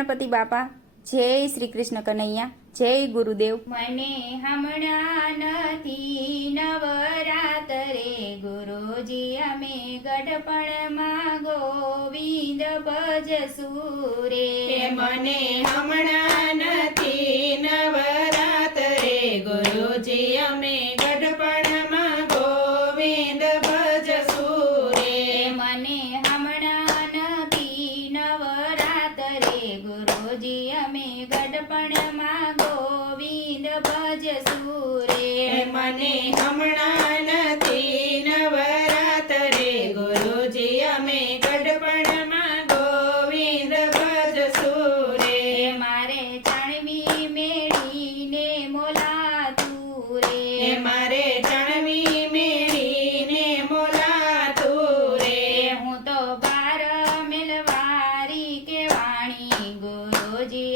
ગણપતિ બાપા જય શ્રી કૃષ્ણ કનૈયા જય ગુરુદેવ. મને હમણાં નથી નવરાતરે ગુરુજી અમે ગઢપણમાં ગોવિંદ ભજ રે મને હમણાં નથી નવરાત્રે ગુરુજી અમે ગુરુજી અમે ગઢપણમાં ગોવિંદ ભજ રે મને હમણાં નથી નવરાત્રે. ગુરુજી અમે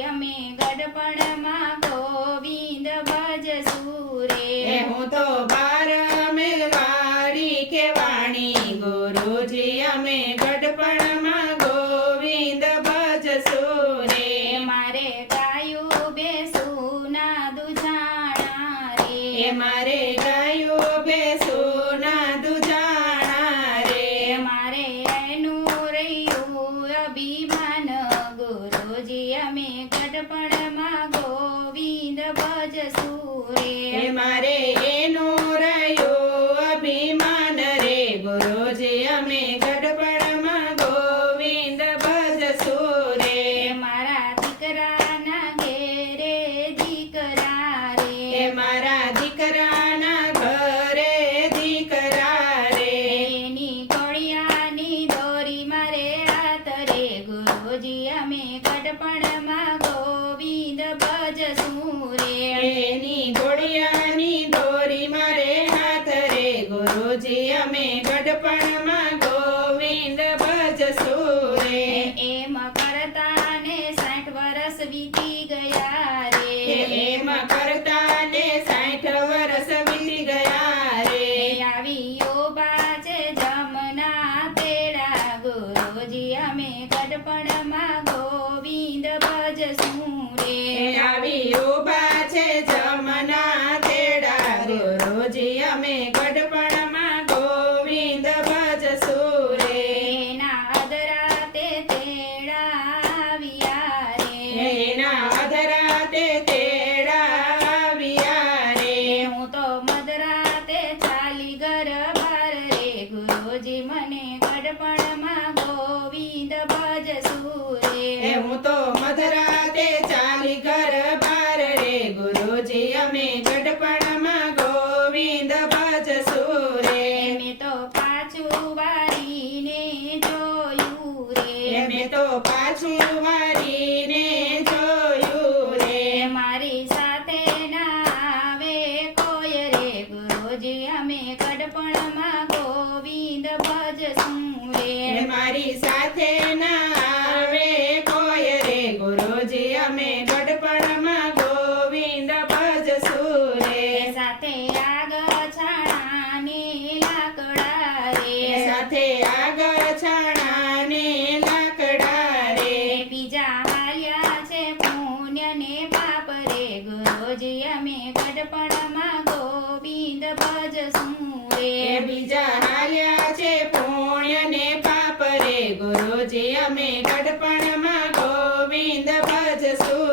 અમે ગઢપણમાં ગોવિંદ ભજ સુરે. રે હું તો બાર મેલવાડી કે વાણી ગુરુજી અમે ગઢપણમાં ગોવિંદ ભજ રે મારે ગાયું બેસું ના દુજાણા રે. મારે હે મારે એનું ગઢપણમાં ગોવિંદ ભજસું રે આવી ઊભા છે જમના તેડા. ગુરુજી અમે ગઢપણમાં ગોવિંદ ભજશું રે એના અદરાતે તેડા આવ્યા રે. એના અધરાતે તેડા આવ્યા રે. હું તો મધરાતે ચાલી ઘર બાર રે. ગુરુજી મને ગઢપણમાં વારીને જોયું રે. મારી સાથે ના આવે કોઈ રે. ગુરુજી અમે કડપણમાં ગોવિંદ ભજશું રે મારી સાથે ના આવે કોઈ રે ગુરુજી અમે ગઢપણમાં ગોવિંદ ભજશું રે સાથે આગ છાણાને લાકડા હે રે સાથે આગળ છાણાને લાકડા રે બીજા હાલ્યા છે પુણ્ય ને પાપ રે ગુરુજી અમે ગઢપણમાં ગોવિંદ ભજસું એ રે બીજા હાલ્યા છે પુણ્ય ને પાપ રે ગુરુજી અમે ગઢપણમાં ગોવિંદ ભજશું